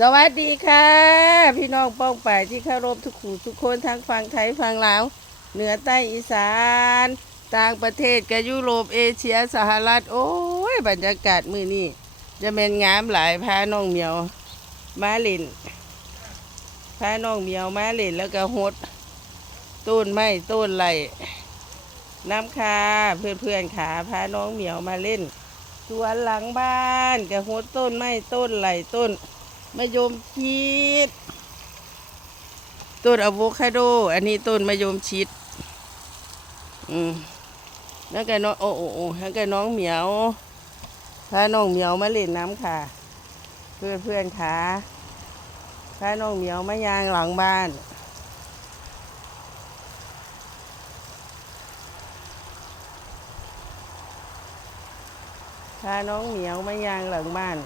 สวัสดีค่ะ พี่น้องป้องป่ายที่เคารพทุกขู่ทุกคนทั้งฝั่งไทยฝั่งลาวเหนือใต้อีสาน ต่างประเทศกับยุโรปเอเชียสหรัฐ โอ้ย บรรยากาศมือนี่จะเป็นงามหลายพาน้องเหมียว มาเล่นพาน้องเหมียวมาเล่นแล้วก็หดต้นไม้ต้นไหลน้ำคาเพื่อนเพื่อนๆขาพาน้องเหมียวมาเล่นสวนหลังบ้านกับหดต้นไม้ต้นไหลต้น มะยมชิดต้นอะโวคาโด อันนี้ต้นมะยมชิดอืมแล้วก็น้องโอ้โอ้แล้วก็น้องเหมียวพาน้องเหมียวมาเล่นน้ำค่ะ เพื่อนเพื่อนๆขาพาน้องเหมียวมายางหลังบ้านพาน้องเหมียวมายางหลังบ้าน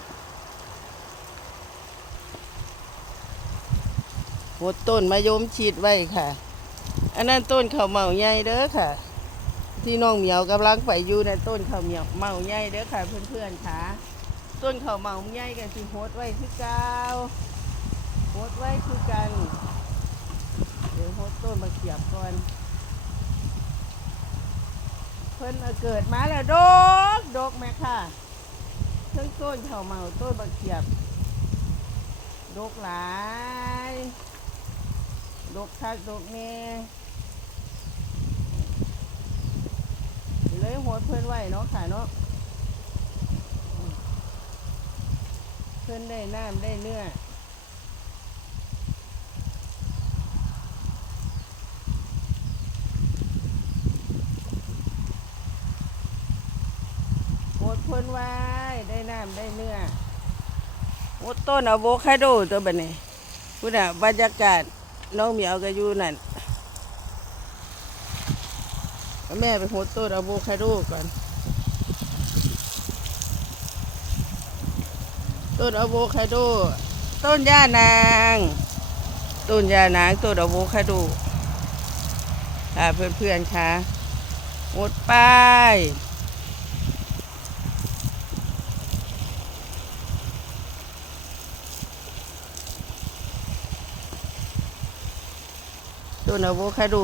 หดต้นมะยมฉีดไว้ค่ะ อันนั้นต้นข้าวเหมาใหญ่เด้อค่ะ ที่น้องเหมียวกำลังไปอยู่ในต้นข้าวเหมียวเหมาใหญ่เด้อค่ะเพื่อนๆค่ะ ต้นข้าวเหมาใหญ่กันสิโหดไว้คือเก่าโหดไว้คือกัน เดี๋ยวโหดต้นมาเขียบก่อนเพิ่นเอาเกิดมาแล้วดกดกแม่ค่ะเพิ่งต้นข้าวเหมาต้นมาเขียบดกหลาย ดกคักดกแน่เลยหัวเพื่อนไว้เนาะค่ะเนาะเพื่อนได้น้ำได้เนื้อหดเพื่อนไว้ได้น้ำได้เนื้อโอ้ต้นอะโวคาโดตัวแบันนี้พูดอะบรรยากาศ น้องเหมียวก็อยู่นั่นแม่ไปโหดต้นอะโวคาโดก่อน ต้นอะโวคาโด ต้นย่านาง ต้นย่านางต้นอะโวคาโดค่ะเพื่อนๆค่ะหมดป้ ต้นอะโวคาโด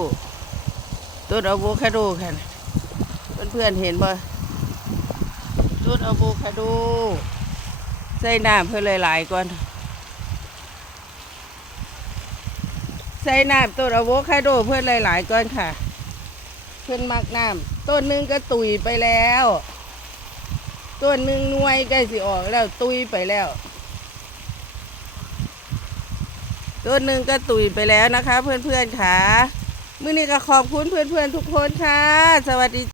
ต้นอะโวคาโดค่ะเพื่อนๆเห็นบ่ต้นอะโวคาโดใส่น้ำเพื่อหลายๆก่อนใส่น้ำต้นอะโวคาโดเพื่อหลาย ๆก่อนค่ะ เพื่อนมักน้ำต้นนึงก็ตุยไปแล้ว ต้นนึงนวยใกล้สิออกแล้วตุยไปแล้ว ต้นหนึ่งก็ตุยไปแล้วนะคะ เพื่อนๆค่ะมื้อนี้ก็ขอบคุณเพื่อนๆทุกคนค่ะ สวัสดี